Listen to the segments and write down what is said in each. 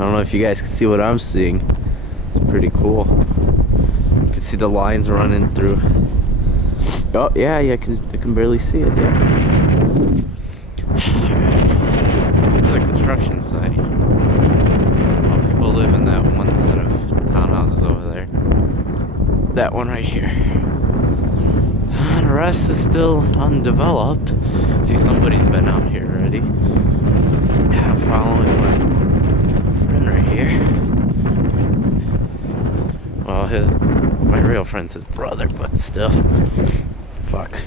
don't know if you guys can see what I'm seeing. It's pretty cool. You can see the lines running through. Oh yeah, I can barely see it. Yeah. It's a construction site. Well, people live in that one set of townhouses over there. That one right here. And the rest is still undeveloped. See, somebody's been out here already. Yeah, I'm following my friend right here. Well, my real friend's his brother, but still. Fuck.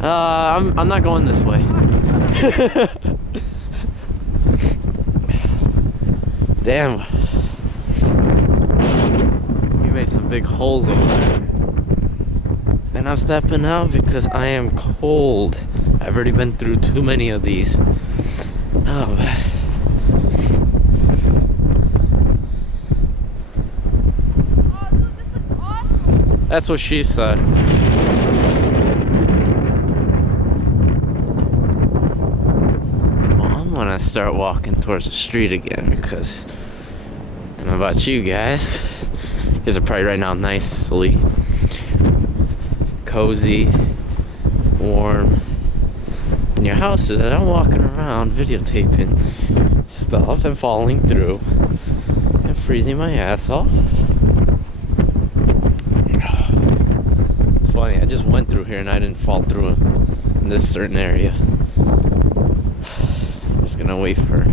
I'm not going this way. Damn. We made some big holes over there. And I'm stepping out because I am cold. I've already been through too many of these. Oh, man. Oh, dude, this looks awesome. That's what she said. Well, I'm gonna start walking towards the street again because I don't know about you guys. You guys are probably right now nicely cozy, warm in your houses, and I'm walking around videotaping stuff and falling through and freezing my ass off. It's funny, I just went through here and I didn't fall through in this certain area. I'm just gonna wait for her.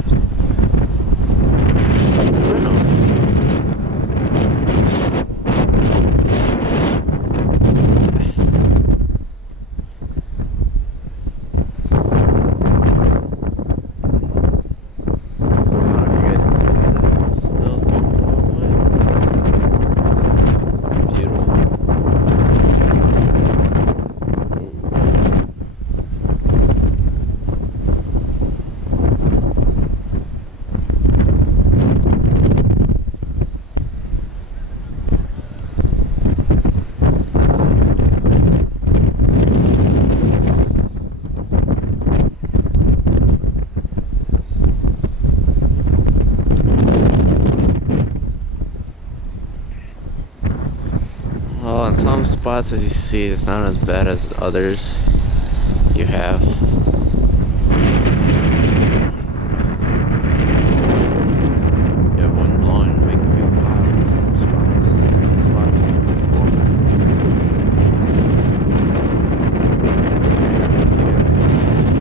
Well, in some spots, as you see, it's not as bad as others you have.